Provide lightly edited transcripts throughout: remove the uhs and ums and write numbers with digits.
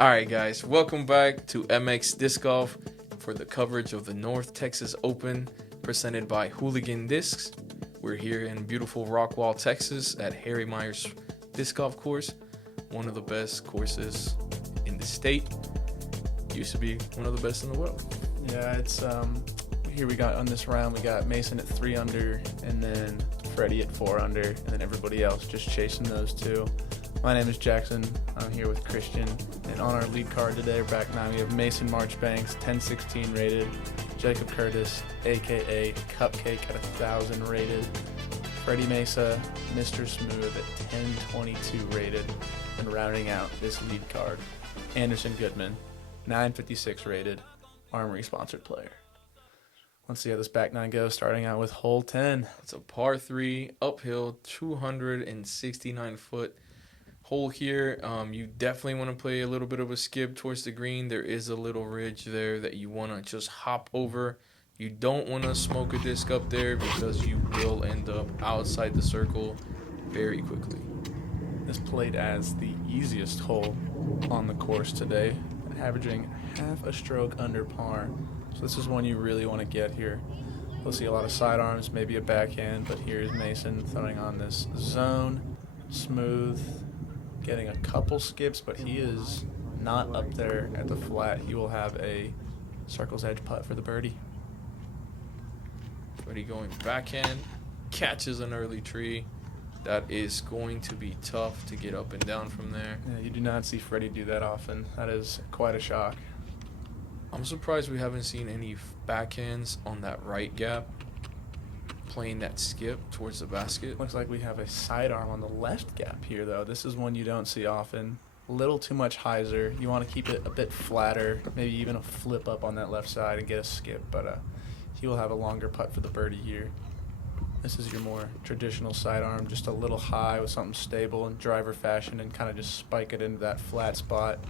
Alright guys, welcome back to MX Disc Golf for the coverage of the North Texas Open presented by Hooligan Discs. We're here in beautiful Rockwall, Texas at Harry Myers Disc Golf Course, one of the best courses in the state. Used to be one of the best in the world. Yeah, it's here we got on this round, we got Mason at 3 under and then Fredy at 4 under and then everybody else just chasing those two. My name is Jackson. I'm here with Christian, and on our lead card today, back nine, we have Mason Marchbanks, 1016 rated, Jacob Courtis, aka Cupcake at 1000 rated, Fredy Meza, Mr. Smooth at 1022 rated, and rounding out this lead card, Anderson Goodman, 956 rated, Armory sponsored player. Let's see how this back nine goes, starting out with hole 10. It's a par 3, uphill, 269 foot hole here. You definitely want to play a little bit of a skip towards the green. There is a little ridge there that you want to just hop over. You don't want to smoke a disc up there because you will end up outside the circle very quickly. This played as the easiest hole on the course today, averaging half a stroke under par. So this is one you really want to get here. We'll see a lot of sidearms, maybe a backhand, but here's Mason throwing on this zone, smooth, getting a couple skips, but he is not up there at the flat. He will have a circle's edge putt for the birdie. Fredy going backhand, catches an early tree. That is going to be tough to get up and down from there. Yeah, you do not see Fredy do that often. That is quite a shock. I'm surprised we haven't seen any backhands on that right gap, playing that skip towards the basket. Looks like we have a sidearm on the left gap here, though. This is one you don't see often. A little too much hyzer. You want to keep it a bit flatter, maybe even a flip up on that left side and get a skip, but he will have a longer putt for the birdie here. This is your more traditional sidearm, just a little high with something stable in driver fashion and kind of just spike it into that flat spot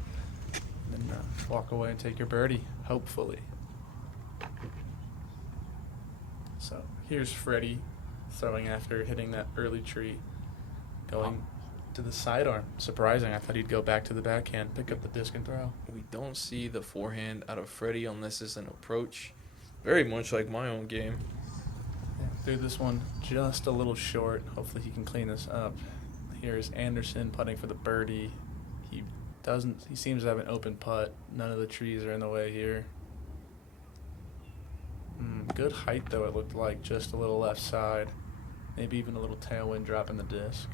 and then walk away and take your birdie, hopefully. So here's Fredy throwing after hitting that early tree, going to the sidearm. Surprising. I thought he'd go back to the backhand, pick up the disc and throw. We don't see the forehand out of Fredy unless it's an approach. Very much like my own game. Yeah, threw this one just a little short. Hopefully he can clean this up. Here's Anderson putting for the birdie. He seems to have an open putt. None of the trees are in the way here. Good height, though, it looked like. Just a little left side. Maybe even a little tailwind dropping the disc.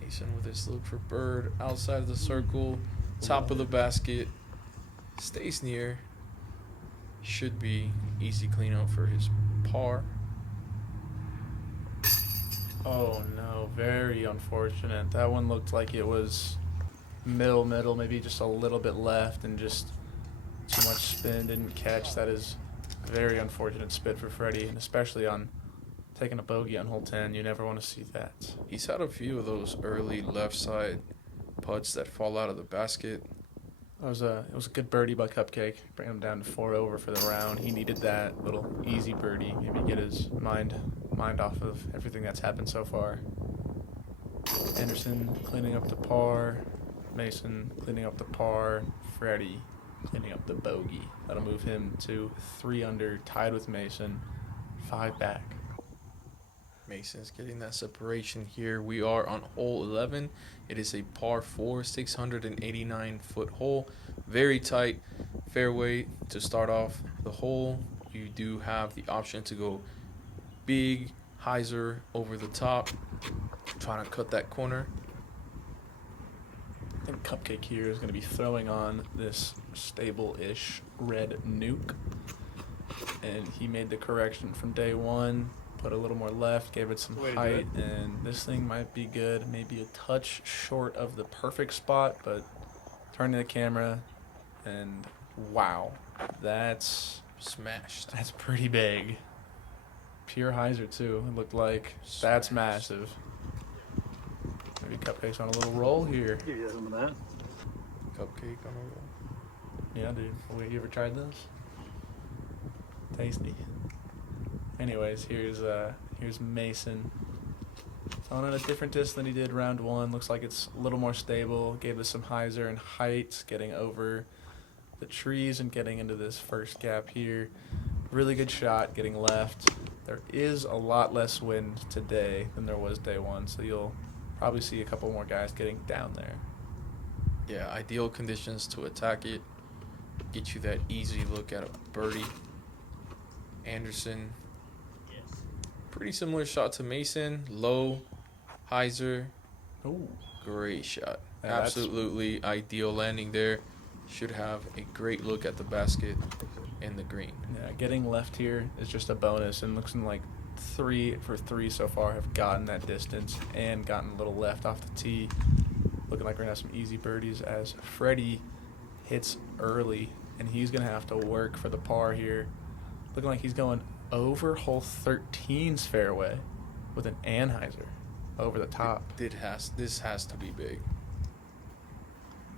Mason with his look for bird outside of the circle. Top of the basket. Stays near. Should be easy cleanout for his par. Oh, no. Very unfortunate. That one looked like it was middle, maybe just a little bit left and just too much spin. Didn't catch. That is very unfortunate spit for Fredy, and especially on taking a bogey on hole 10. You never want to see that. He's had a few of those early left side putts that fall out of the basket. It was a good birdie by Cupcake, bring him down to 4 over for the round. He needed that little easy birdie, maybe get his mind off of everything that's happened so far. Anderson cleaning up the par, Mason cleaning up the par, Fredy cleaning up the bogey. That'll move him to 3 under, tied with Mason, 5 back. Mason's getting that separation here. We are on hole 11. It is a par 4, 689-foot hole. Very tight fairway to start off the hole. You do have the option to go big, hyzer over the top, trying to cut that corner. I think Cupcake here is going to be throwing on this stable-ish red nuke. And he made the correction from day one. Put a little more left, gave it some height, and this thing might be good. Maybe a touch short of the perfect spot, but turning the camera, and wow, that's smashed. That's pretty big. Pure hyzer too. It looked like smashed. That's massive. Maybe Cupcake's on a little roll here. Give you some of that. Cupcake on a roll. Yeah, dude. Have you ever tried this? Tasty. Anyways, here's Mason On a different disc than he did round one. Looks like it's a little more stable. Gave us some hyzer and height, getting over the trees and getting into this first gap here. Really good shot, getting left. There is a lot less wind today than there was day one, so you'll probably see a couple more guys getting down there. Yeah, ideal conditions to attack it. Get you that easy look at a birdie. Anderson, pretty similar shot to Mason. Low, hyzer. Ooh. Great shot. Yeah, absolutely ideal landing there. Should have a great look at the basket and the green. Yeah, getting left here is just a bonus, and looks like 3 for 3 so far have gotten that distance and gotten a little left off the tee. Looking like we're going to have some easy birdies as Fredy hits early, and he's going to have to work for the par here. Looking like he's going over hole 13's fairway with an anhyzer over the top. This has to be big.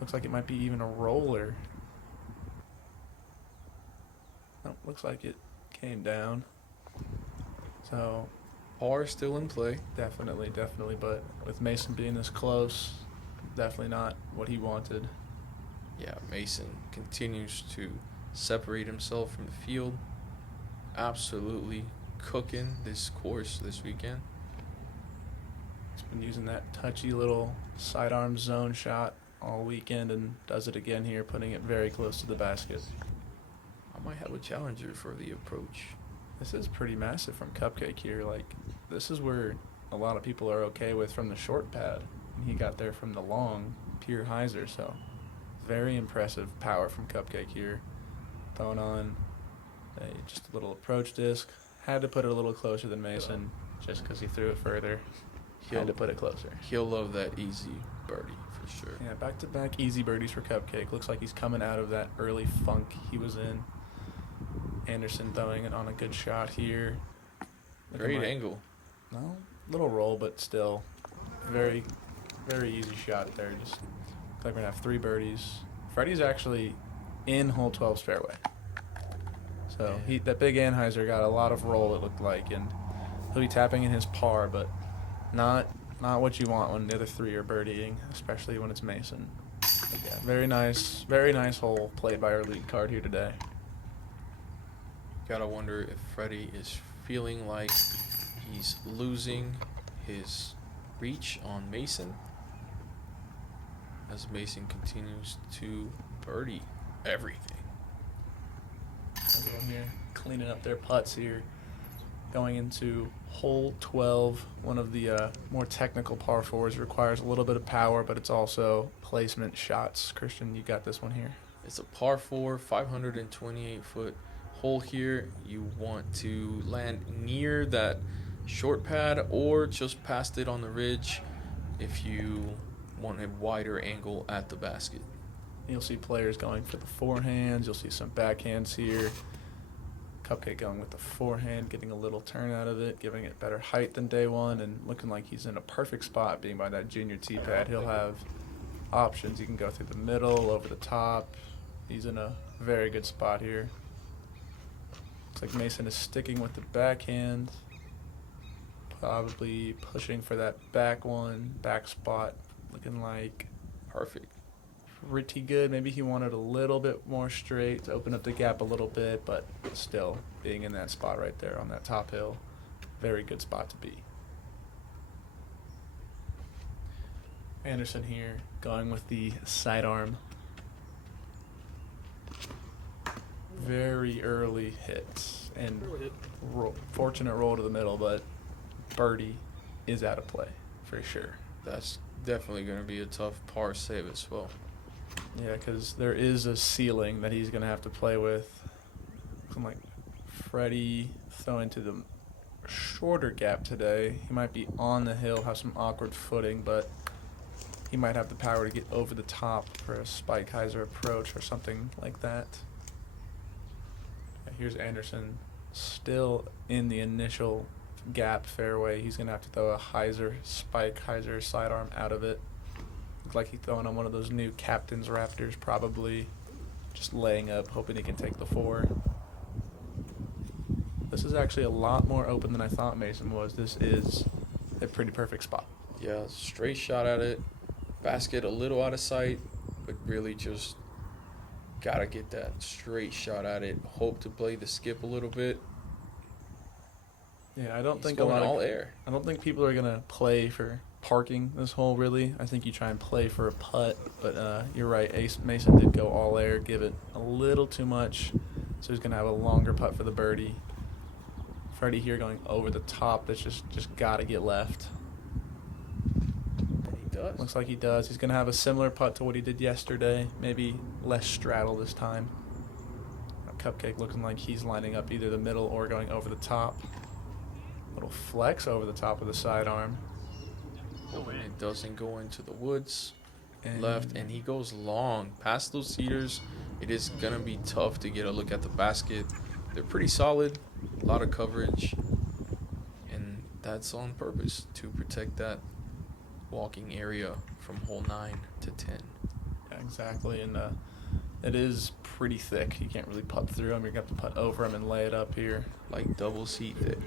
Looks like it might be even a roller. Oh, looks like it came down. So Par still in play. definitely, but with Mason being this close, definitely not what he wanted. Yeah, Mason continues to separate himself from the field. Absolutely cooking this course this weekend. He's been using that touchy little sidearm zone shot all weekend and does it again here, putting it very close to the basket. I might have a challenger for the approach. This is pretty massive from Cupcake here. Like, this is where a lot of people are okay with from the short pad. And he got there from the long, pure hyzer, so very impressive power from Cupcake here. Throwing on just a little approach disc. Had to put it a little closer than Mason just because he threw it further. Had to put it closer. He'll love that easy birdie for sure. Yeah, back-to-back easy birdies for Cupcake. Looks like he's coming out of that early funk he was in. Anderson throwing it on a good shot here. Great angle. No, little roll, but still very, very easy shot there. Just looks like we're going to have 3 birdies. Fredy's actually in hole 12's fairway. So that big anhyzer got a lot of roll, it looked like, and he'll be tapping in his par, but not what you want when the other 3 are birdieing, especially when it's Mason. But yeah, very nice hole played by our lead card here today. Gotta wonder if Fredy is feeling like he's losing his reach on Mason as Mason continues to birdie everything. Everyone here cleaning up their putts here. Going into hole 12, one of the more technical par 4s, requires a little bit of power, but it's also placement shots. Christian, you got this one here. It's a par 4, 528-foot hole here. You want to land near that short pad or just past it on the ridge if you want a wider angle at the basket. You'll see players going for the forehands. You'll see some backhands here. Cupcake going with the forehand, getting a little turn out of it, giving it better height than day one, and looking like he's in a perfect spot being by that junior tee pad. He'll have options. He can go through the middle, over the top. He's in a very good spot here. Looks like Mason is sticking with the backhand, probably pushing for that back spot, looking like Perfect. pretty good. Maybe he wanted a little bit more straight to open up the gap a little bit, but still being in that spot right there on that top hill, very good spot to be. Anderson here going with the sidearm. Very early hits and fortunate roll to the middle, but birdie is out of play for sure. That's definitely going to be a tough par save as well. Yeah, because there is a ceiling that he's going to have to play with. I'm like Fredy throwing to the shorter gap today. He might be on the hill, have some awkward footing, but he might have the power to get over the top for a spike hyzer approach or something like that. Yeah, here's Anderson still in the initial gap fairway. He's going to have to throw a spike hyzer sidearm out of it. Looks like he's throwing on one of those new Captain's Raptors, probably. Just laying up, hoping he can take the 4. This is actually a lot more open than I thought Mason was. This is a pretty perfect spot. Yeah, straight shot at it. Basket a little out of sight, but really just gotta get that straight shot at it. Hope to play the skip a little bit. Yeah, I don't He's think going all air. I don't think people are gonna play for parking this hole. Really, I think you try and play for a putt. But you're right. Mason did go all air, give it a little too much, so he's gonna have a longer putt for the birdie. Fredy here going over the top. That's just gotta get left. And he does. Looks like he does. He's gonna have a similar putt to what he did yesterday. Maybe less straddle this time. Cupcake looking like he's lining up either the middle or going over the top. Little flex over the top of the sidearm. Oh, and it doesn't go into the woods. And Left, and he goes long. Past those cedars, it is going to be tough to get a look at the basket. They're pretty solid, a lot of coverage, and that's on purpose to protect that walking area from hole 9 to 10. Yeah, exactly, and it is pretty thick. You can't really putt through him. You're going to have to putt over him and lay it up here. Like double seat thick.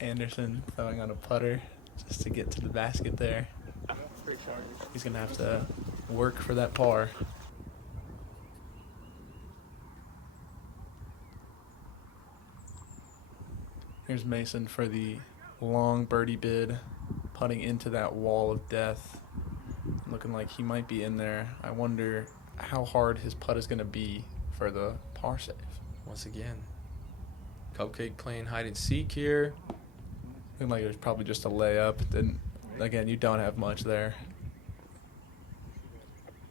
Anderson throwing on a putter just to get to the basket there. He's going to have to work for that par. Here's Mason for the long birdie bid, putting into that wall of death. Looking like he might be in there. I wonder how hard his putt is going to be for the par save. Once again, Cupcake playing hide and seek here. Looking like it was probably just a layup. Then again, you don't have much there.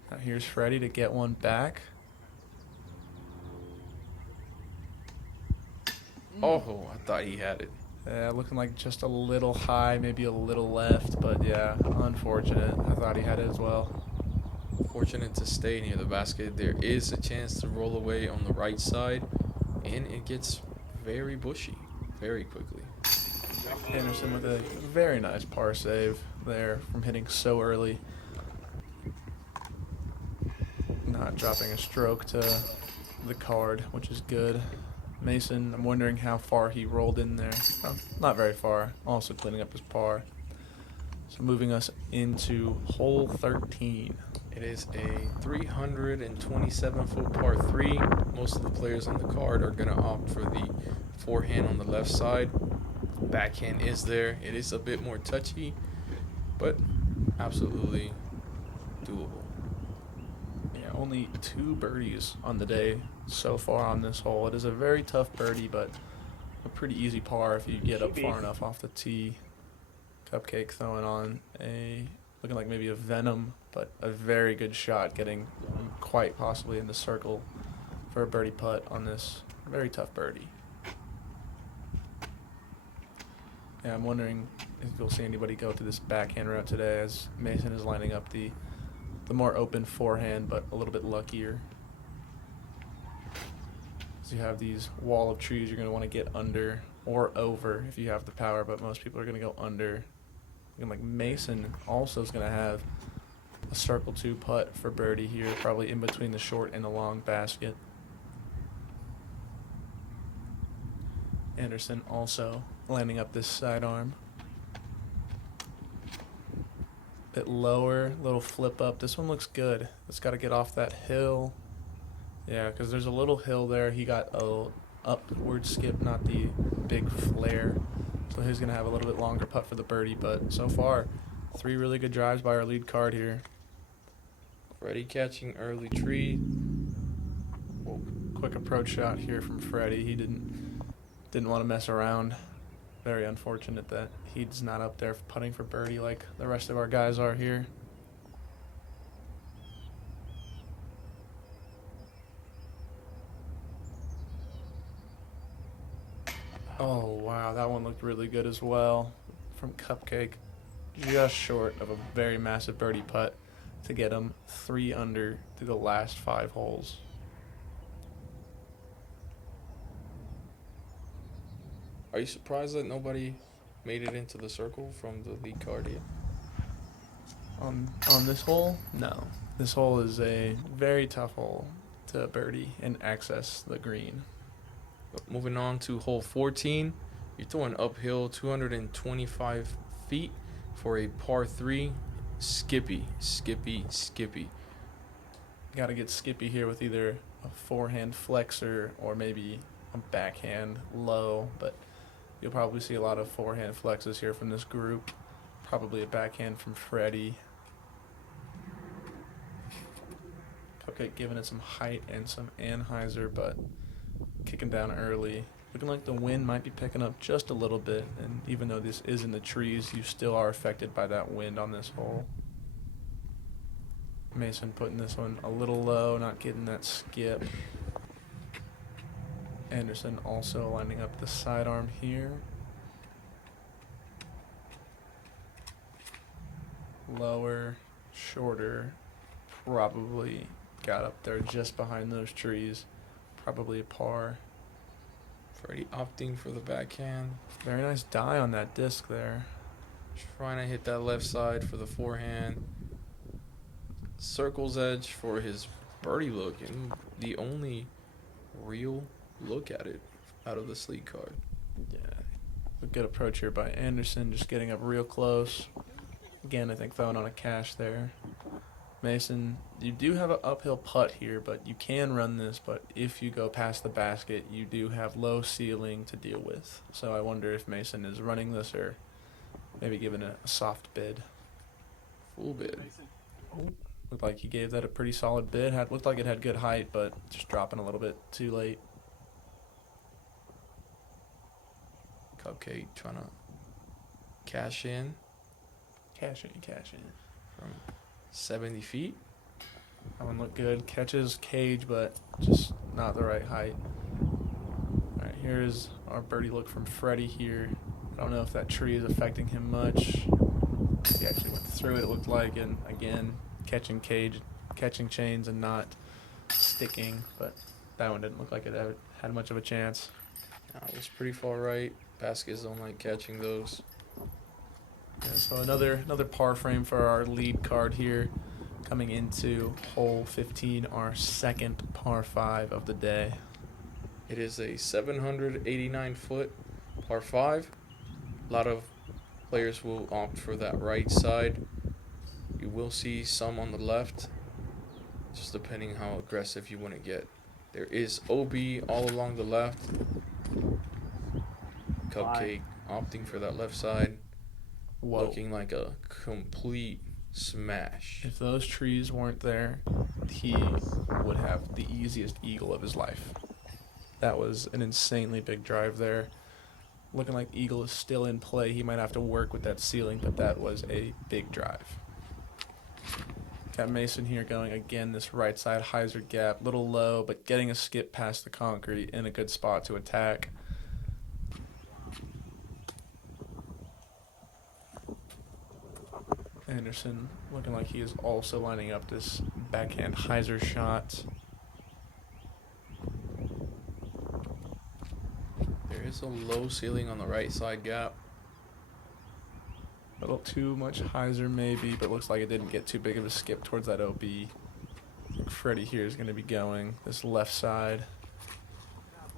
Now here's Fredy to get one back. Oh, I thought he had it. Yeah, looking like just a little high, maybe a little left, but yeah, unfortunate. I thought he had it as well. Fortunate to stay near the basket. There is a chance to roll away on the right side, and it gets very bushy very quickly. Anderson with a very nice par save there from hitting so early. Not dropping a stroke to the card, which is good. Mason, I'm wondering how far he rolled in there. Oh, not very far. Also cleaning up his par. So moving us into hole 13. It is a 327-foot par 3. Most of the players on the card are going to opt for the forehand on the left side. Backhand is there. It is a bit more touchy, but absolutely doable. Yeah, only 2 birdies on the day so far on this hole. It is a very tough birdie, but a pretty easy par if you get up far enough off the tee. Cupcake throwing on looking like maybe a Venom, but a very good shot, getting quite possibly in the circle for a birdie putt on this very tough birdie. Yeah, I'm wondering if you'll see anybody go to this backhand route today, as Mason is lining up the more open forehand, but a little bit luckier. So you have these wall of trees you're going to want to get under or over if you have the power, but most people are going to go under. Looking like Mason also is going to have a circle 2 putt for birdie here, probably in between the short and the long basket. Anderson also landing up this sidearm. Bit lower, little flip up. This one looks good. It's got to get off that hill. Yeah, because there's a little hill there. He got a upward skip, not the big flare. So he's going to have a little bit longer putt for the birdie. But so far, 3 really good drives by our lead card here. Fredy catching early tree. Quick approach shot here from Fredy. He didn't want to mess around. Very unfortunate that he's not up there putting for birdie like the rest of our guys are here. Oh, wow, that one looked really good as well from Cupcake. Just short of a very massive birdie putt to get him 3 under through the last 5 holes. Are you surprised that nobody made it into the circle from the lead card here? On this hole? No. This hole is a very tough hole to birdie and access the green. But moving on to hole 14, You're throwing uphill 225 feet for a par 3. Skippy, skippy, skippy. Got to get skippy here with either a forehand flexor or maybe a backhand low, but you'll probably see a lot of forehand flexes here from this group. Probably a backhand from Fredy. Cupcake giving it some height and some anhyzer, but kicking down early. Looking like the wind might be picking up just a little bit, and even though this is in the trees, you still are affected by that wind on this hole. Mason putting this one a little low, not getting that skip. Anderson also lining up the sidearm here. Lower, shorter, probably got up there just behind those trees. Probably a par. Fredy opting for the backhand. Very nice die on that disc there. Trying to hit that left side for the forehand. Circle's edge for his birdie look, and the only real look at it out of the sleek card. Yeah, a good approach here by Anderson, just getting up real close. Again, I think throwing on a cash there. Mason, you do have an uphill putt here, but you can run this, but if you go past the basket, you do have low ceiling to deal with. So I wonder if Mason is running this or maybe giving a soft bid. Full bid. Oh, looked like he gave that a pretty solid bid. Looked like it had good height, but just dropping a little bit too late. Cupcake trying to cash in. Cash in. From 70 feet. That one looked good. Catches cage, but just not the right height. All right, here's our birdie look from Fredy here. I don't know if that tree is affecting him much. He actually went through it looked like, and again, catching chains and not sticking, but that one didn't look like it had much of a chance. It was pretty far right. Baskets don't like catching those. Yeah, so another par frame for our lead card here, coming into hole 15, our second par 5 of the day. It is a 789-foot par 5. A lot of players will opt for that right side. You will see some on the left, just depending how aggressive you want to get. There is OB all along the left. Cupcake opting for that left side. Whoa. Looking like a complete smash. If those trees weren't there, he would have the easiest eagle of his life. That was an insanely big drive there. Looking like eagle is still in play. He might have to work with that ceiling, but that was a big drive. Got Mason here going again, this right side hyzer gap, little low, but getting a skip past the concrete in a good spot to attack. Anderson looking like he is also lining up this backhand hyzer shot. There is a low ceiling on the right side gap. A little too much hyzer maybe, but looks like it didn't get too big of a skip towards that OB. I think Fredy here is going to be going this left side,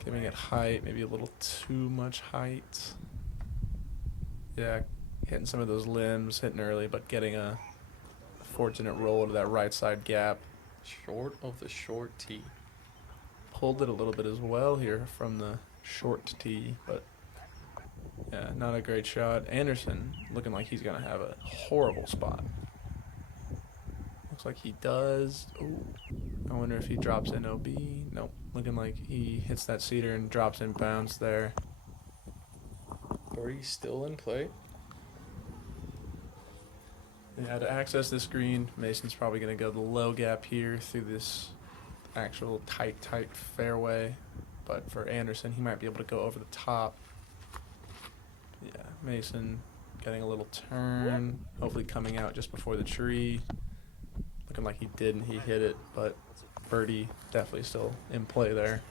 giving it height, maybe a little too much height. Yeah, hitting some of those limbs, hitting early, but getting a fortunate roll to that right side gap. Short of the short tee. Pulled it a little bit as well here from the short tee, but yeah, not a great shot. Anderson looking like he's going to have a horrible spot. Looks like he does. Ooh, I wonder if he drops in OB. Nope, looking like he hits that cedar and drops in bounds there. Birdie still in play. Yeah, to access this green, Mason's probably going to go the low gap here through this actual tight fairway. But for Anderson, he might be able to go over the top. Yeah, Mason getting a little turn, hopefully coming out just before the tree. Looking like he did and he hit it, but birdie definitely still in play there.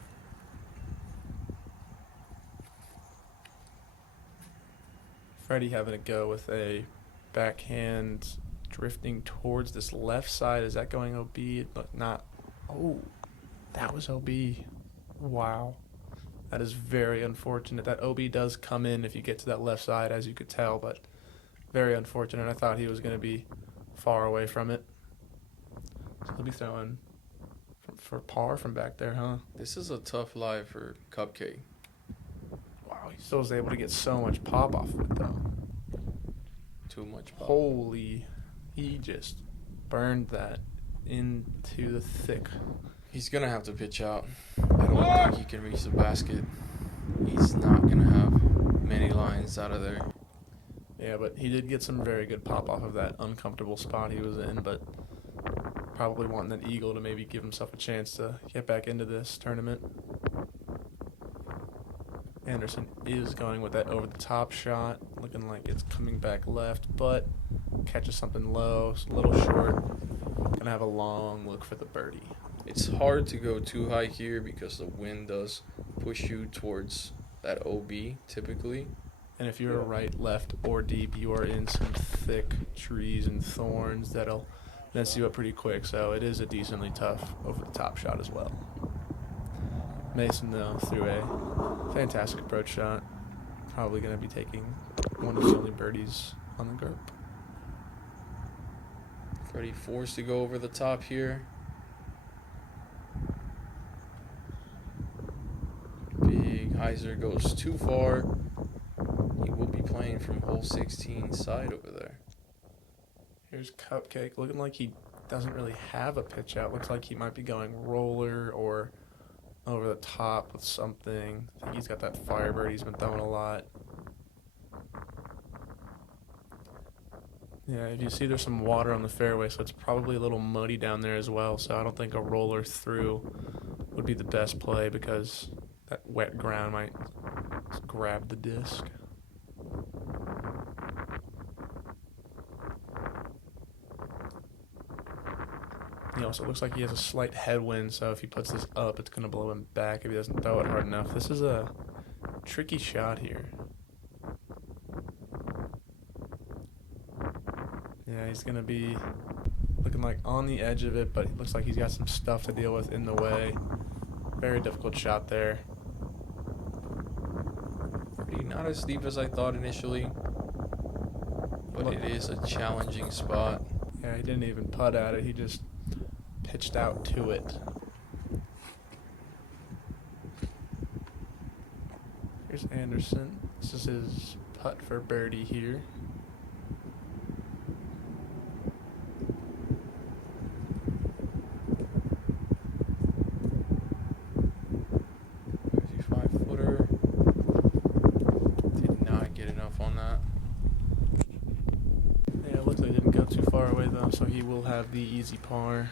Fredy having to go with a backhand drifting towards this left side. Is that going OB? But not. Oh, that was OB. Wow. That is very unfortunate. That OB does come in if you get to that left side, as you could tell, but very unfortunate. I thought he was going to be far away from it. So he'll be throwing for par from back there, huh? This is a tough lie for Cupcake. Wow, he still was able to get so much pop off of it, though. Too much pop. Holy, he just burned that into the thick. He's going to have to pitch out. I don't think he can reach the basket. He's not going to have many lines out of there. Yeah, but he did get some very good pop off of that uncomfortable spot he was in, but probably wanting an eagle to maybe give himself a chance to get back into this tournament. Anderson is going with that over-the-top shot, looking like it's coming back left, but catches something low, a little short. Gonna have a long look for the birdie. It's hard to go too high here because the wind does push you towards that OB typically. And if you're right, left, or deep, you are in some thick trees and thorns that'll mess you up pretty quick. So it is a decently tough over-the-top shot as well. Mason, though, threw a fantastic approach shot. Probably going to be taking one of the only birdies on the GURP. Fredy forced to go over the top here. Big hyzer goes too far. He will be playing from hole 16 side over there. Here's Cupcake, looking like he doesn't really have a pitch out. Looks like he might be going roller or over the top with something. I think he's got that Firebird he's been throwing a lot. Yeah, if you see there's some water on the fairway, so it's probably a little muddy down there as well. So I don't think a roller through would be the best play because that wet ground might grab the disc. He also looks like he has a slight headwind, so if he puts this up, it's going to blow him back if he doesn't throw it hard enough. This is a tricky shot here. Yeah, he's going to be looking like on the edge of it, but it looks like he's got some stuff to deal with in the way. Very difficult shot there. Pretty not as deep as I thought initially, but it is a challenging spot. Yeah, he didn't even putt at it. He just pitched out to it. Here's Anderson. This is his putt for birdie here. So he will have the easy par.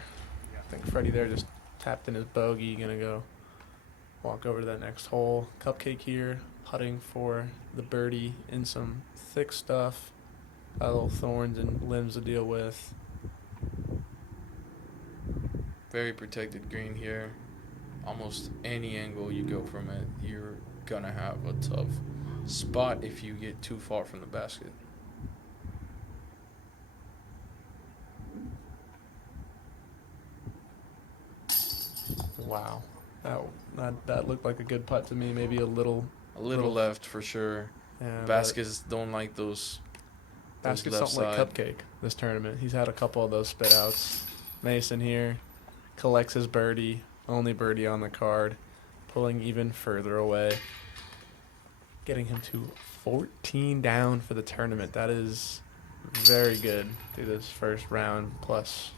I think Fredy there just tapped in his bogey. Gonna go walk over to that next hole. Cupcake here, putting for the birdie in some thick stuff. Got little thorns and limbs to deal with. Very protected green here. Almost any angle you go from it, you're gonna have a tough spot if you get too far from the basket. Wow, that looked like a good putt to me. Maybe a little left for sure. Yeah, baskets don't like those baskets left don't side. like Cupcake this tournament. He's had a couple of those spit outs. Mason here collects his birdie, only birdie on the card, pulling even further away, getting him to 14 down for the tournament. That is very good through this first round plus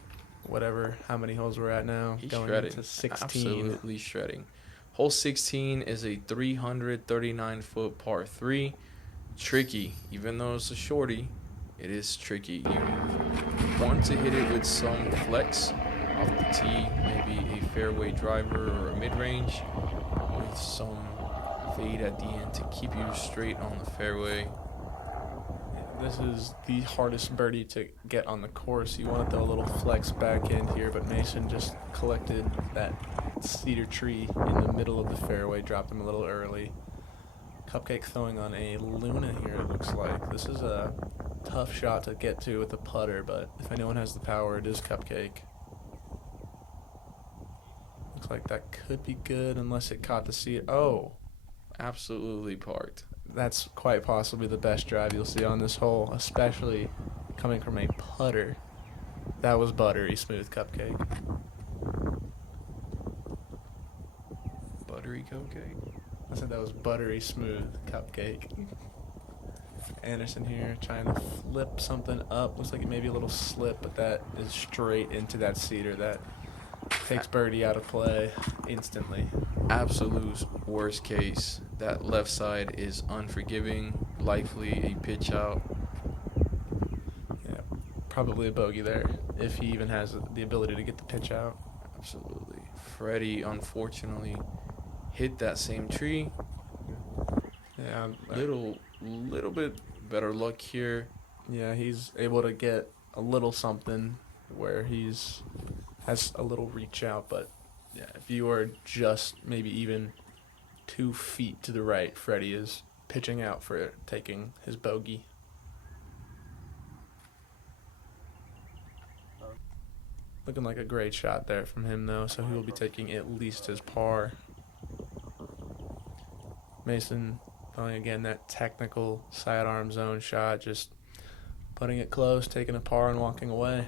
whatever, how many holes we're at now. He's going shredding. into 16. Absolutely shredding. Hole 16 is a 339-foot par 3. Tricky. Even though it's a shorty, it is tricky. You want to hit it with some flex off the tee, maybe a fairway driver or a mid-range with some fade at the end to keep you straight on the fairway. This is the hardest birdie to get on the course. You want to throw a little flex back end here, but Mason just collected that cedar tree in the middle of the fairway, dropped him a little early. Cupcake throwing on a Luna here, it looks like. This is a tough shot to get to with the putter, but if anyone has the power, it is Cupcake. Looks like that could be good unless it caught the seat. Oh, Absolutely parked. That's quite possibly the best drive you'll see on this hole, especially coming from a putter. That was buttery smooth cupcake. Buttery cupcake. I said that was buttery smooth cupcake. Anderson here trying to flip something up. Looks like it may be a little slip, but that is straight into that cedar. That takes birdie out of play instantly. Absolute worst case. That left side is unforgiving. Likely a pitch out. Yeah, probably a bogey there if he even has the ability to get the pitch out. Absolutely. Fredy unfortunately hit that same tree. Yeah, Little bit better luck here. yeah, he's able to get a little something where has a little reach out, but yeah, if you are just maybe even 2 feet to the right, Fredy is pitching out for taking his bogey. Looking like a great shot there from him, though, so he will be taking at least his par. Mason throwing again that technical sidearm zone shot, just putting it close, taking a par, and walking away.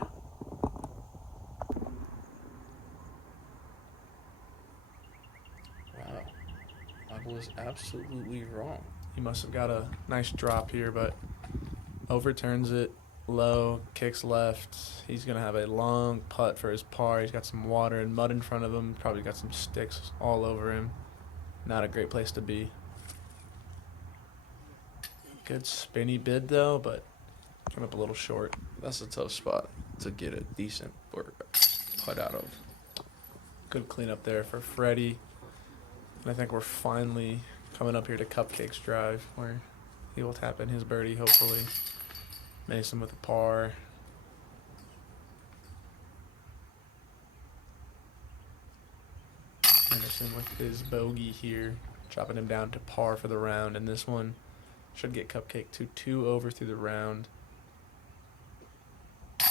Wow. I was absolutely wrong. He must have got a nice drop here, but overturns it low, kicks left. He's going to have a long putt for his par. He's got some water and mud in front of him. Probably got some sticks all over him. Not a great place to be. Good spinny bid, though, but came up a little short. That's a tough spot to get a decent putt out of. Good cleanup there for Fredy. And I think we're finally coming up here to Cupcake's drive, where he will tap in his birdie, hopefully. Mason with a par. Anderson with his bogey here, dropping him down to par for the round, and this one should get Cupcake to 2 over through the round.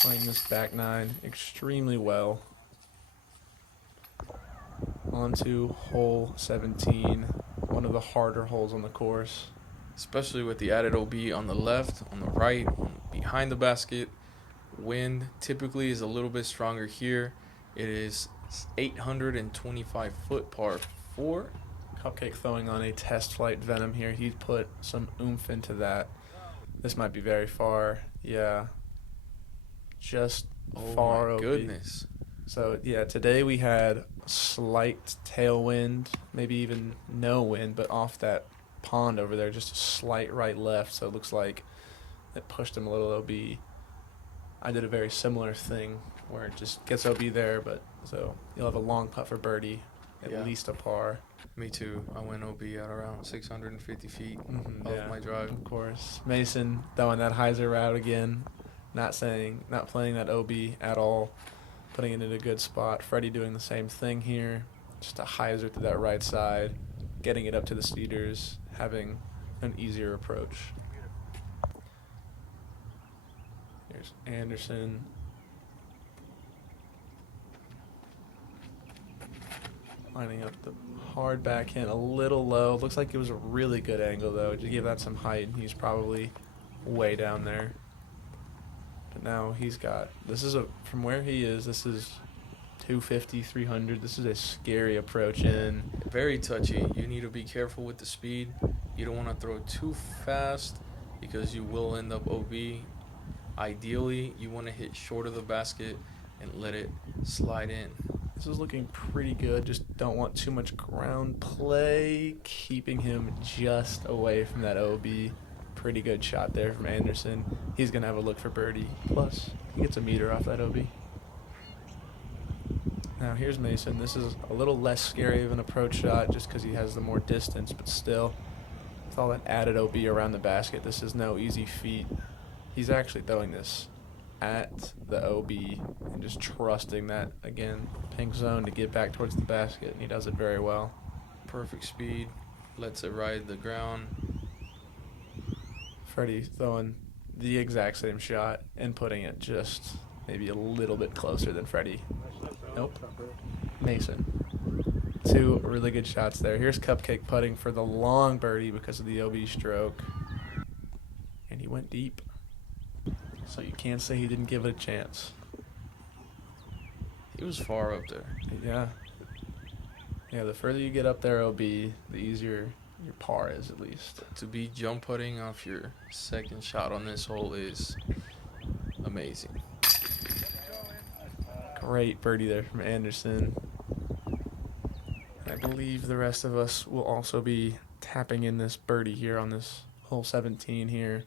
Playing this back nine extremely well. On to hole 17, one of the harder holes on the course. Especially with the added OB on the left, on the right, behind the basket. Wind typically is a little bit stronger here. It is 825 foot par 4. Cupcake throwing on a test flight Venom here. He put some oomph into that. This might be very far. Yeah. Just far Oh my OB. goodness. So, yeah, today we had slight tailwind, maybe even no wind, but off that pond over there, just a slight right-left. So it looks like it pushed him a little OB. I did a very similar thing where it just gets OB there, but so you'll have a long putt for birdie, at least a par. Me too. I went OB at around 650 feet Yeah, my drive. of course. Mason throwing that hyzer route again, not playing that OB at all, putting it in a good spot. Fredy doing the same thing here, just a hyzer to that right side, getting it up to the cedars, having an easier approach. Here's Anderson. Lining up the hard backhand a little low. Looks like it was a really good angle, though. To give that some height, he's probably way down there. But now he's got, from where he is, this is 250, 300. This is a scary approach in. Very touchy. You need to be careful with the speed. You don't want to throw too fast because you will end up OB. Ideally, you want to hit short of the basket and let it slide in. This is looking pretty good. Just don't want too much ground play. Keeping him just away from that OB. Pretty good shot there from Anderson. He's going to have a look for birdie. Plus, he gets a meter off that OB. Now here's Mason. This is a little less scary of an approach shot just because he has the more distance, but still, with all that added OB around the basket, this is no easy feat. He's actually throwing this at the OB and just trusting that, again, pink zone to get back towards the basket, and he does it very well. Perfect speed. Lets it ride the ground. Fredy throwing the exact same shot and putting it just maybe a little bit closer than Fredy. Nope. Mason. Two really good shots there. Here's Cupcake putting for the long birdie because of the OB stroke. And he went deep. So you can't say he didn't give it a chance. He was far up there. Yeah. Yeah, the further you get up there, OB, the easier your par is, at least. To be jump putting off your second shot on this hole is amazing. Great birdie there from Anderson. I believe the rest of us will also be tapping in this birdie here on this hole 17 here.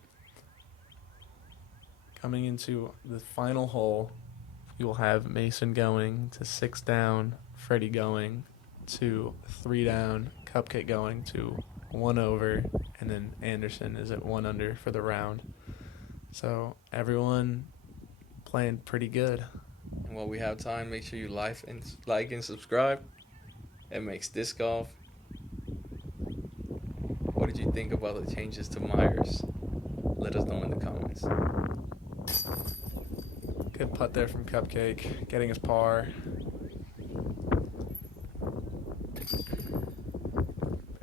Coming into the final hole, you will have Mason going to 6 down, Fredy going to 3 down, Cupcake going to 1 over, and then Anderson is at 1 under for the round. So everyone playing pretty good. And while we have time, make sure you like and subscribe. It makes disc golf. What did you think about the changes to Myers? Let us know in the comments. Good putt there from Cupcake, getting his par.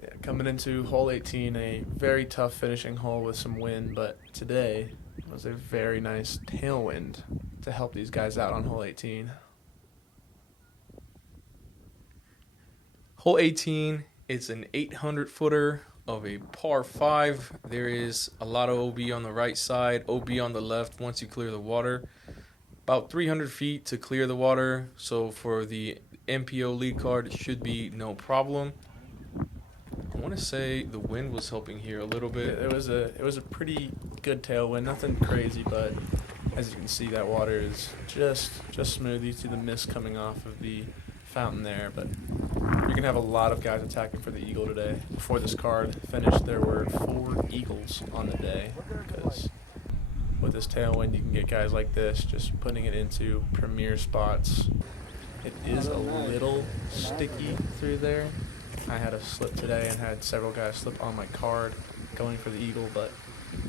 Yeah, coming into hole 18, a very tough finishing hole with some wind, but today was a very nice tailwind to help these guys out on hole 18. Hole 18, it's an 800-footer of a par 5. There is a lot of OB on the right side, OB on the left once you clear the water. About 300 feet to clear the water, so for the MPO lead card, it should be no problem. I want to say the wind was helping here a little bit. Yeah, it was a pretty good tailwind, nothing crazy, but as you can see, that water is just smooth. You see the mist coming off of the fountain there, but you're going to have a lot of guys attacking for the eagle today. Before this card finished, there were 4 eagles on the day, because with this tailwind, you can get guys like this just putting it into premier spots. It is a little sticky through there. I had a slip today and had several guys slip on my card going for the eagle, but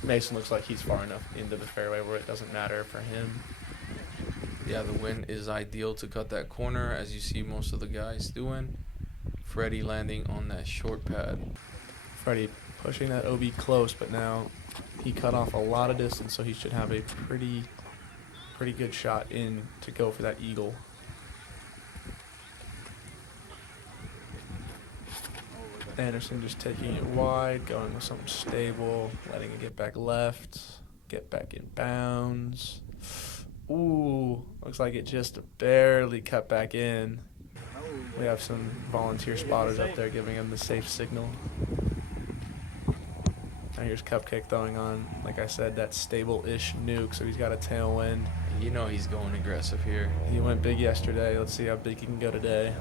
Mason looks like he's far enough into the fairway where it doesn't matter for him. Yeah, the wind is ideal to cut that corner, as you see most of the guys doing. Fredy landing on that short pad. Fredy pushing that OB close, but now he cut off a lot of distance, so he should have a pretty good shot in to go for that eagle. Anderson just taking it wide, going with something stable, letting it get back left, get back in bounds. Ooh, looks like it just barely cut back in. We have some volunteer spotters up there giving him the safe signal. Now here's Cupcake throwing on, like I said, that stable-ish nuke, so he's got a tailwind. You know he's going aggressive here. He went big yesterday. Let's see how big he can go today.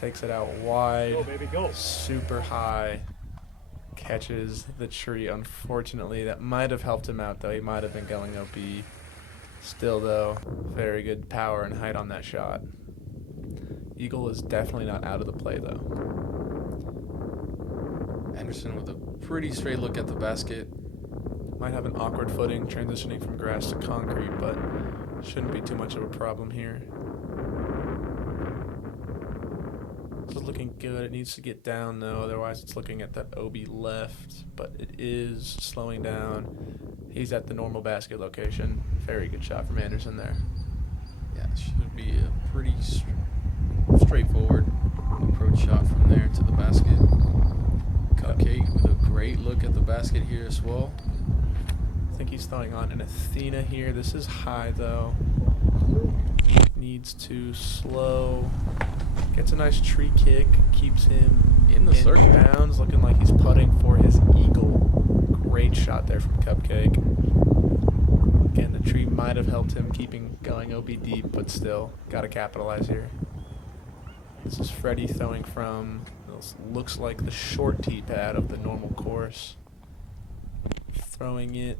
Takes it out wide, super high, catches the tree. Unfortunately, that might have helped him out, though. He might have been going OP. Still, though, very good power and height on that shot. Eagle is definitely not out of the play, though. Anderson with a pretty straight look at the basket. Might have an awkward footing transitioning from grass to concrete, but shouldn't be too much of a problem here. This is looking good. It needs to get down, though. Otherwise, it's looking at that OB left, but it is slowing down. He's at the normal basket location. Very good shot from Anderson there. Yeah, it should be a pretty straightforward approach shot from there to the basket. Cupcake with a great look at the basket here as well. I think he's throwing on an Athena here. This is high, though. Needs to slow. Gets a nice tree kick. Keeps him in the circle. Bounds, looking like he's putting for his eagle. Great shot there from Cupcake. Again, the tree might have helped him keeping going OB deep, but still, got to capitalize here. This is Fredy throwing from, looks like the short tee pad of the normal course. Throwing it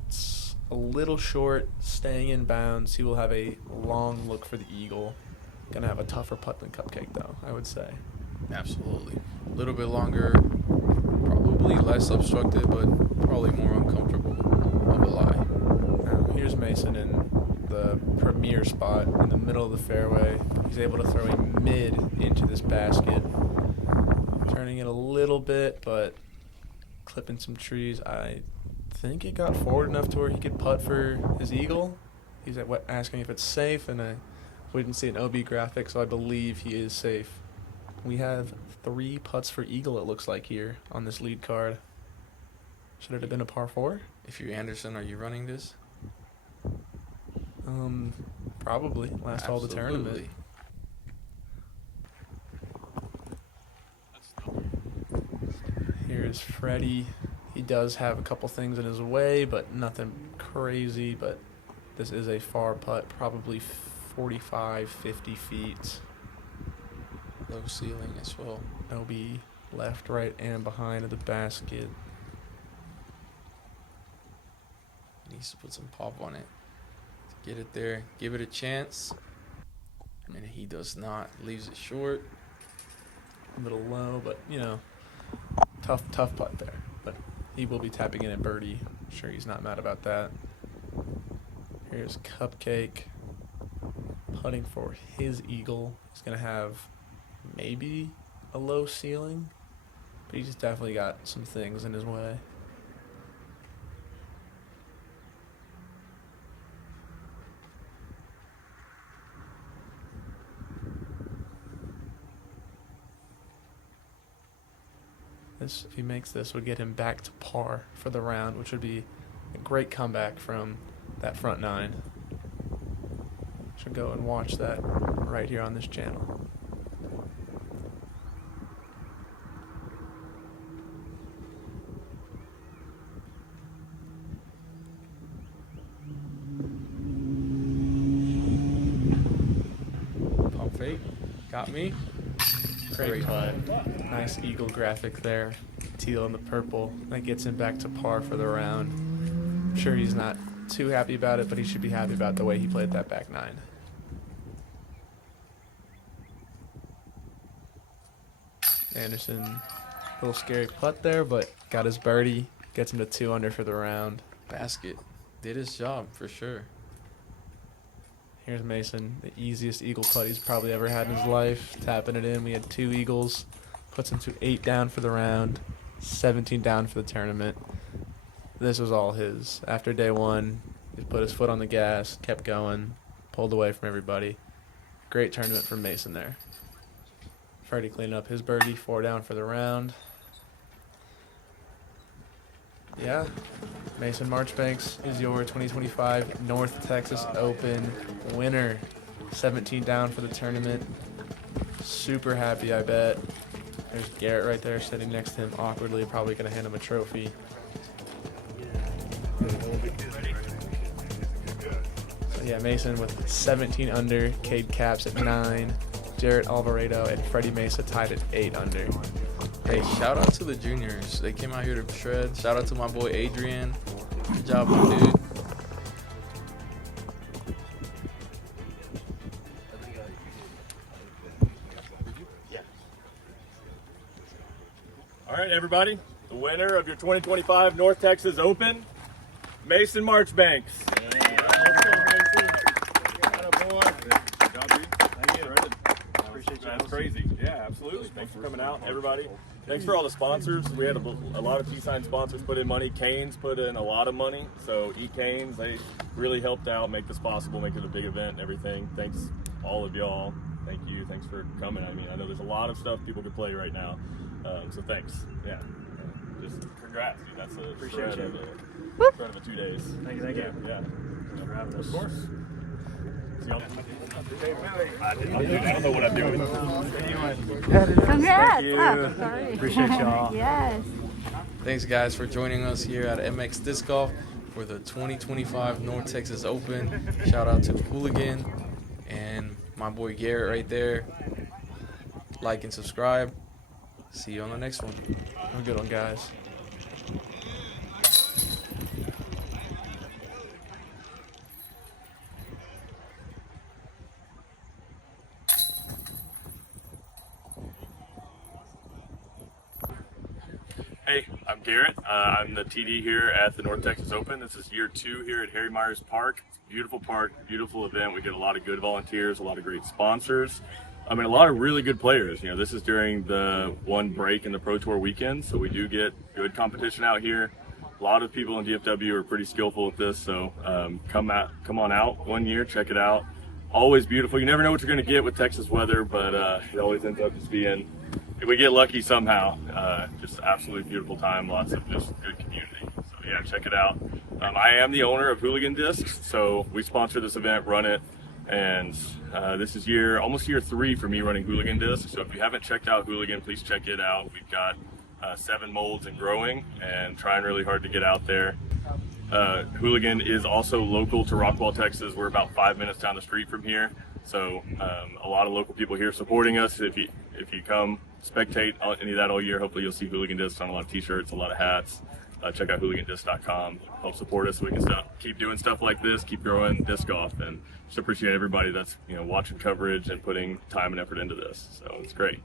a little short, staying in bounds. He will have a long look for the eagle. Gonna have a tougher putt than Cupcake, though, I would say. Absolutely. A little bit longer, probably less obstructed, but probably more uncomfortable of a lie. Now, here's Mason in the premier spot in the middle of the fairway. He's able to throw a mid into this basket, turning it a little bit, but clipping some trees. I think it got forward enough to where he could putt for his eagle. He's asking if it's safe, and we didn't see an OB graphic, so I believe he is safe. We have 3 putts for eagle, it looks like, here on this lead card. Should it have been a par 4? If you're Anderson, are you running this? Probably. Last hole of the tournament. Here's Fredy. He does have a couple things in his way, but nothing crazy. But this is a far putt, probably 45, 50 feet. Low ceiling as well. OB left, right, and behind of the basket. Needs to put some pop on it to get it there. Give it a chance. And he does not. Leaves it short. A little low, but, you know, tough putt there. But he will be tapping in at birdie. I'm sure he's not mad about that. Here's Cupcake putting for his eagle. He's going to have maybe a low ceiling, but he's definitely got some things in his way. If he makes this, would get him back to par for the round, which would be a great comeback from that front 9. Should go and watch that right here on this channel. Pump fake. Got me. Great putt. Nice eagle graphic there. Teal and the purple. That gets him back to par for the round. I'm sure he's not too happy about it, but he should be happy about the way he played that back 9. Anderson, a little scary putt there, but got his birdie. Gets him to 2 under for the round. Basket. Did his job for sure. Here's Mason, the easiest eagle putt he's probably ever had in his life. Tapping it in. We had 2 eagles. Puts him to 8 down for the round. 17 down for the tournament. This was all his. After day 1, he put his foot on the gas, kept going, pulled away from everybody. Great tournament from Mason there. Fredy cleaning up his birdie, 4 down for the round. Yeah, Mason Marchbanks is your 2025 North Texas Open winner. 17 down for the tournament. Super happy, I bet. There's Garrett right there sitting next to him awkwardly, probably going to hand him a trophy. So yeah, Mason with 17 under, Cade Caps at 9, Jarrett Alvarado and Fredy Meza tied at 8 under. Hey, shout out to the juniors. They came out here to shred. Shout out to my boy Adrian. Good job, my dude. All right, everybody. The winner of your 2025 North Texas Open, Mason Marchbanks. That's crazy. Yeah, absolutely. Thanks for coming out, everybody. Thanks for all the sponsors. We had a lot of T-Sign sponsors put in money. Canes put in a lot of money. So E-Canes, they really helped out, make this possible, make it a big event and everything. Thanks, all of y'all. Thank you. Thanks for coming. I mean, I know there's a lot of stuff people could play right now. So thanks. Yeah. Just congrats, dude. That's a appreciate you. Shred of 2 days. Thank you. Yeah. Thanks for having us. Of course. I don't know what I'm doing. Congrats! Oh, sorry. Appreciate y'all. Yes. Thanks, guys, for joining us here at MX Disc Golf for the 2025 North Texas Open. Shout out to Hooligan and my boy Garrett right there. Like and subscribe. See you on the next one. Have a good one, guys. Hey, I I'm Garrett. I'm the TD here at the North Texas Open. This is year 2 here at Harry Myers Park. Beautiful park, beautiful event. We get a lot of good volunteers, a lot of great sponsors. I mean, a lot of really good players. You know, this is during the one break in the Pro Tour weekend, so we do get good competition out here. A lot of people in DFW are pretty skillful at this, so come on out one year, check it out. Always beautiful. You never know what you're going to get with Texas weather, but it always ends up just being, if we get lucky somehow, just absolutely beautiful time, lots of just good community. So yeah, check it out. I am the owner of Hooligan Discs, so we sponsor this event, run it, and this is almost year 3 for me running Hooligan Discs. So if you haven't checked out Hooligan, please check it out. We've got 7 molds and growing, and trying really hard to get out there. Hooligan is also local to Rockwall, Texas. We're about 5 minutes down the street from here, so a lot of local people here supporting us. If you come spectate any of that all year, hopefully you'll see Hooligan Discs on a lot of t-shirts, a lot of hats. Check out hooligandisc.com. Help support us so we can keep doing stuff like this, keep growing disc golf, and just appreciate everybody that's watching coverage and putting time and effort into this. So it's great.